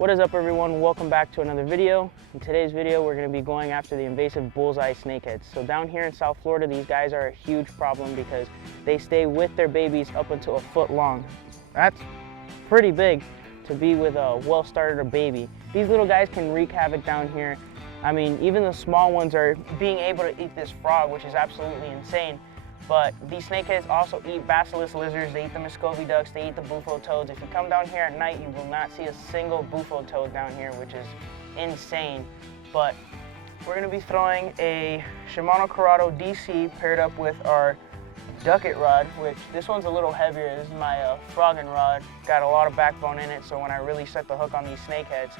What is up, everyone? Welcome back to another video. In today's video, we're going to be going after the invasive bullseye snakeheads. So down here in South Florida, these guys are a huge problem because they stay with their babies up until a foot long. That's pretty big to be with a well-started baby. These little guys can wreak havoc down here. I mean, even the small ones are being able to eat this frog, which is absolutely insane. But these snakeheads also eat basilisk lizards, they eat the Muscovy ducks, they eat the bufo toads. If you come down here at night, you will not see a single bufo toad down here, which is insane. But we're gonna be throwing a Shimano Corrado DC paired up with our ducket rod, which this one's a little heavier. This is my frogging rod. Got a lot of backbone in it, so when I really set the hook on these snakeheads,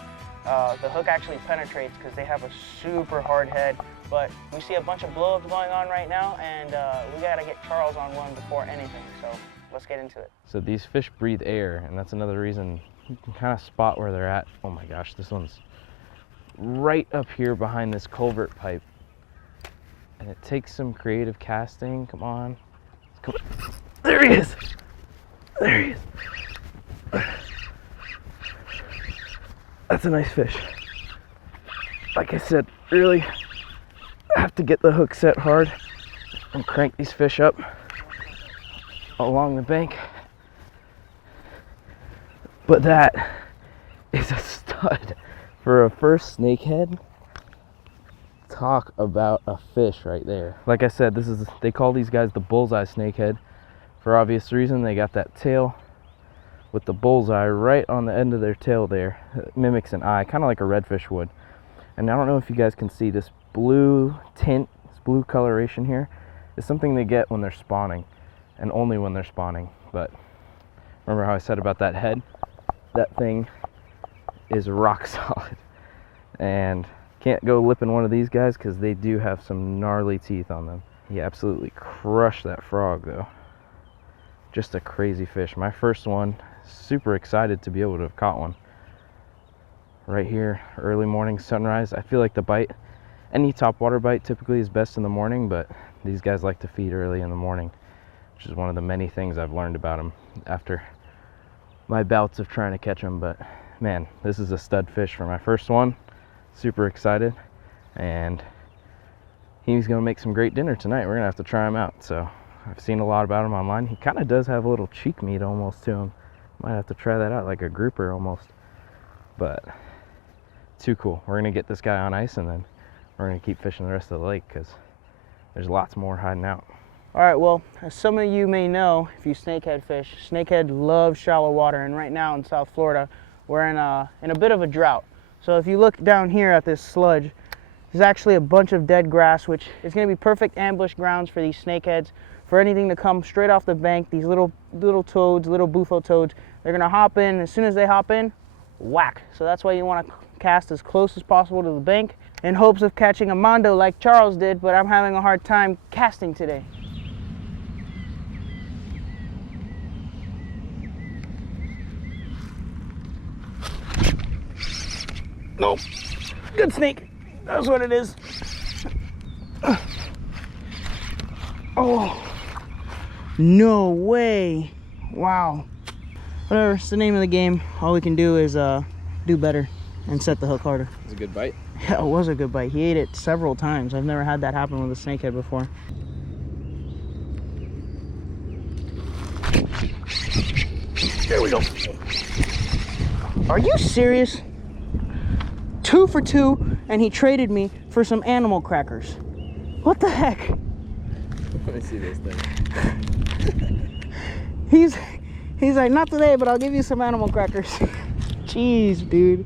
the hook actually penetrates because they have a super hard head. But we see a bunch of blow-ups going on right now, and we gotta get Charles on one before anything, so let's get into it. So these fish breathe air, and that's another reason you can kind of spot where they're at. Oh my gosh, this one's right up here behind this culvert pipe. And it takes some creative casting. Come on. There he is. There he is. That's a nice fish. Like I said, really have to get the hook set hard and crank these fish up along the bank. But that is a stud for a first snakehead. Talk about a fish right there. Like I said, they call these guys the bullseye snakehead for obvious reason. They got that tail with the bullseye right on the end of their tail there. It mimics an eye, kind of like a redfish would. And I don't know if you guys can see this blue tint, this blue coloration here is something they get when they're spawning, and only when they're spawning. But remember how I said about that head? That thing is rock solid. And can't go lipping one of these guys because they do have some gnarly teeth on them. He absolutely crushed that frog though. Just a crazy fish. My first one. Super excited to be able to have caught one. Right here, early morning sunrise. I feel like the bite, any topwater bite typically is best in the morning, but these guys like to feed early in the morning, which is one of the many things I've learned about them after my bouts of trying to catch them. But man, this is a stud fish for my first one. Super excited, and he's gonna make some great dinner tonight. We're gonna have to try him out. So I've seen a lot about him online. He kind of does have a little cheek meat almost to him. Might have to try that out, like a grouper almost. But too cool. We're gonna get this guy on ice, and then we're gonna keep fishing the rest of the lake because there's lots more hiding out. All right, well, as some of you may know, if you snakehead fish, snakehead loves shallow water, and right now in South Florida, we're in a bit of a drought. So if you look down here at this sludge, there's actually a bunch of dead grass, which is gonna be perfect ambush grounds for these snakeheads, for anything to come straight off the bank. These little toads, little bufo toads, they're gonna hop in. As soon as they hop in, whack. So that's why you wanna cast as close as possible to the bank in hopes of catching a mondo like Charles did, but I'm having a hard time casting today. Nope. Good snake. That's what it is. Oh, no way. Wow. Whatever, it's the name of the game. All we can do is do better and set the hook harder. It was a good bite. Yeah, it was a good bite. He ate it several times. I've never had that happen with a snakehead before. There we go. Are you serious? 2 for 2, and he traded me for some animal crackers. What the heck? Let me see this thing. He's like, not today, but I'll give you some animal crackers. Jeez, dude.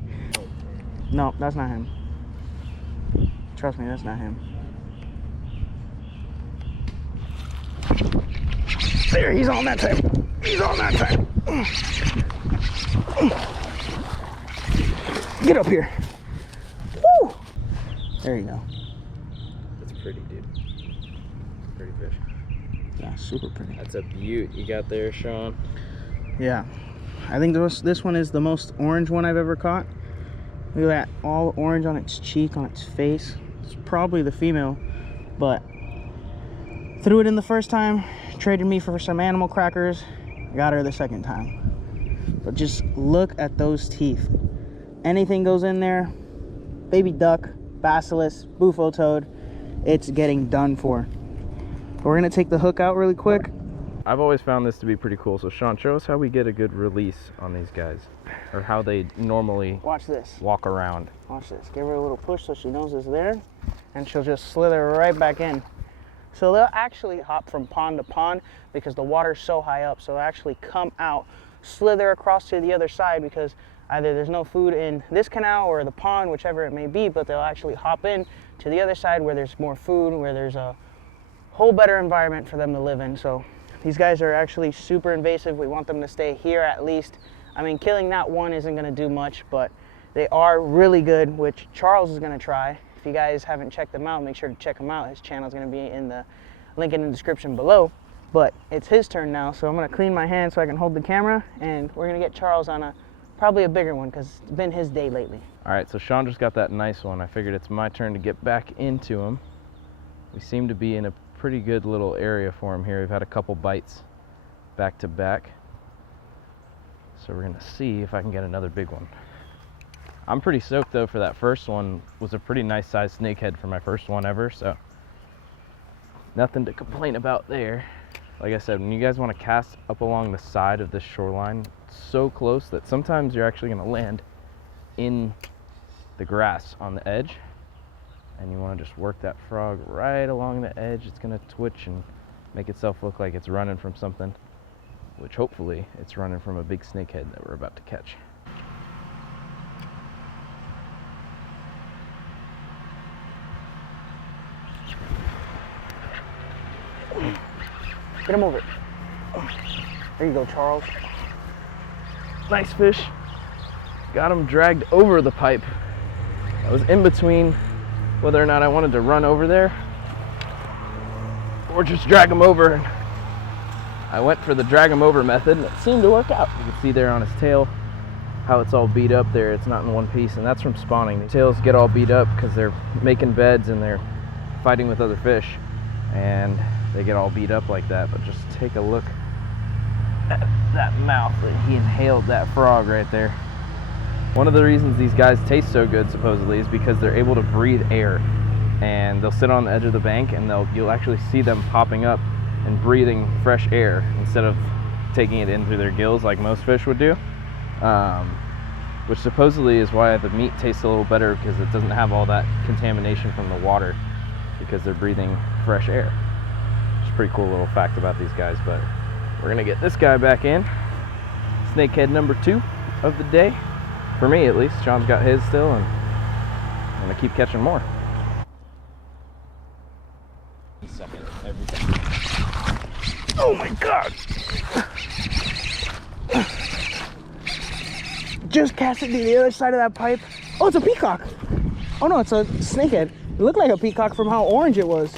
No, that's not him. Trust me, that's not him. There, he's on that time. He's on that time. Get up here. Woo! There you go. That's pretty, dude. Pretty fish. Yeah, super pretty. That's a beaut you got there, Sean. Yeah. I think this one is the most orange one I've ever caught. Look at that, all orange on its cheek, on its face. It's probably the female, but threw it in the first time, traded me for some animal crackers, got her the second time. But just look at those teeth anything goes in there, baby duck, bacillus, bufo toad, it's getting done for. We're gonna take the hook out really quick. I've always found this to be pretty cool. So Sean, show us how we get a good release on these guys, or how they normally Watch this. walk around. Watch this. Give her a little push so she knows it's there, and she'll just slither right back in. So they'll actually hop from pond to pond because the water's so high up. So they'll actually come out, slither across to the other side because either there's no food in this canal or the pond, whichever it may be, but they'll actually hop in to the other side where there's more food, where there's a whole better environment for them to live in. So these guys are actually super invasive. We want them to stay here at least. I mean, killing that one isn't gonna do much, but they are really good, which Charles is gonna try. If you guys haven't checked them out, make sure to check him out. His channel is gonna be in the link in the description below. But it's his turn now, so I'm gonna clean my hands so I can hold the camera, and we're gonna get Charles on probably a bigger one because it's been his day lately. All right, so Sean just got that nice one. I figured it's my turn to get back into him. We seem to be in a pretty good little area for him here. We've had a couple bites back to back. So we're gonna see if I can get another big one. I'm pretty stoked though for that first one. Was a pretty nice sized snakehead for my first one ever, so nothing to complain about there. Like I said, when you guys want to cast up along the side of this shoreline, so close that sometimes you're actually gonna land in the grass on the edge, and you want to just work that frog right along the edge. It's gonna twitch and make itself look like it's running from something, which hopefully it's running from a big snakehead that we're about to catch. Get him over. There you go, Charles. Nice fish. Got him dragged over the pipe. I was in between whether or not I wanted to run over there or just drag him over. I went for the drag him over method, and it seemed to work out. You can see there on his tail how it's all beat up there. It's not in one piece, and that's from spawning. The tails get all beat up because they're making beds and they're fighting with other fish, and they get all beat up like that. But just take a look at that mouth. He inhaled that frog right there. One of the reasons these guys taste so good supposedly is because they're able to breathe air, and they'll sit on the edge of the bank and you'll actually see them popping up and breathing fresh air instead of taking it in through their gills like most fish would do, which supposedly is why the meat tastes a little better, because it doesn't have all that contamination from the water, because they're breathing fresh air. It's a pretty cool little fact about these guys. But we're gonna get this guy back in. Snakehead number 2 of the day, for me at least. Sean's got his still, and I'm gonna keep catching more. Oh my God! Just cast it to the other side of that pipe. Oh, it's a peacock. Oh no, it's a snakehead. It looked like a peacock from how orange it was.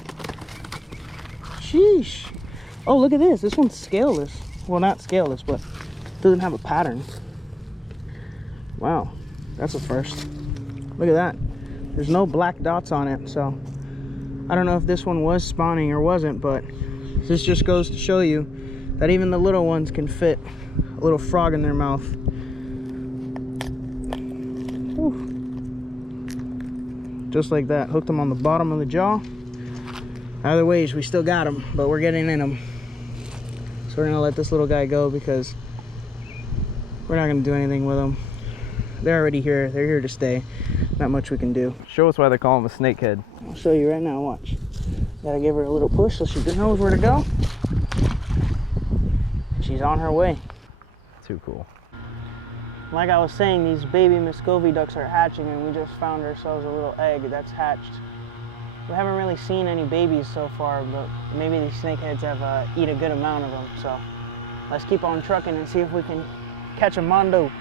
Sheesh. Oh, look at this. This one's scaleless. Well, not scaleless, but doesn't have a pattern. Wow, that's a first. Look at that. There's no black dots on it, so I don't know if this one was spawning or wasn't, but this just goes to show you that even the little ones can fit a little frog in their mouth. Whew. Just like that. Hooked them on the bottom of the jaw. Either ways, we still got them, but we're getting in them. So we're gonna let this little guy go because we're not gonna do anything with them. They're already here. They're here to stay. Not much we can do. Show us why they call him a snakehead. I'll show you right now. Watch. Gotta give her a little push so she knows where to go. She's on her way. Too cool. Like I was saying, these baby Muscovy ducks are hatching, and we just found ourselves a little egg that's hatched. We haven't really seen any babies so far, but maybe these snakeheads have eat a good amount of them. So let's keep on trucking and see if we can catch a mondo.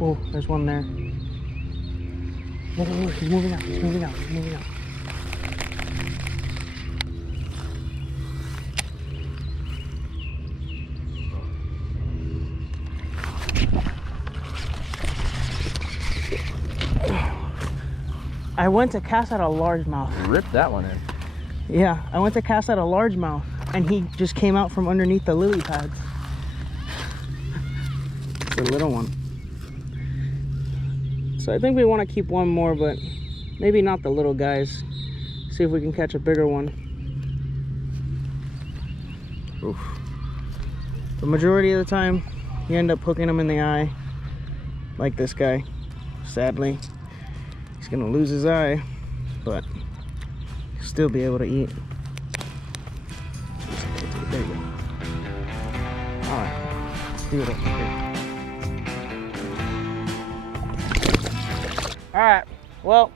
Oh, there's one there. Look, he's moving out, he's moving out, he's moving out. I went to cast out a largemouth. Rip that one in. Yeah, I went to cast out a largemouth and he just came out from underneath the lily pads. It's a little one. So I think we want to keep one more, but maybe not the little guys. See if we can catch a bigger one. Oof. The majority of the time, you end up hooking them in the eye, like this guy. Sadly, he's gonna lose his eye, but he'll still be able to eat. There you go. All right, let's do it up here. All right, well,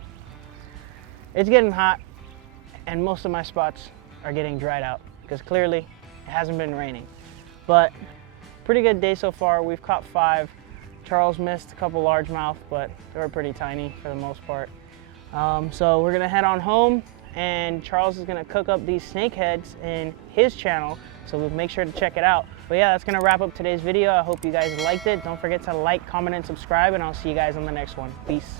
it's getting hot, and most of my spots are getting dried out because clearly it hasn't been raining. But pretty good day so far. We've caught 5. Charles missed a couple largemouth, but they were pretty tiny for the most part. So we're gonna head on home, and Charles is gonna cook up these snakeheads in his channel, so we'll make sure to check it out. But yeah, that's gonna wrap up today's video. I hope you guys liked it. Don't forget to like, comment, and subscribe, and I'll see you guys on the next one. Peace.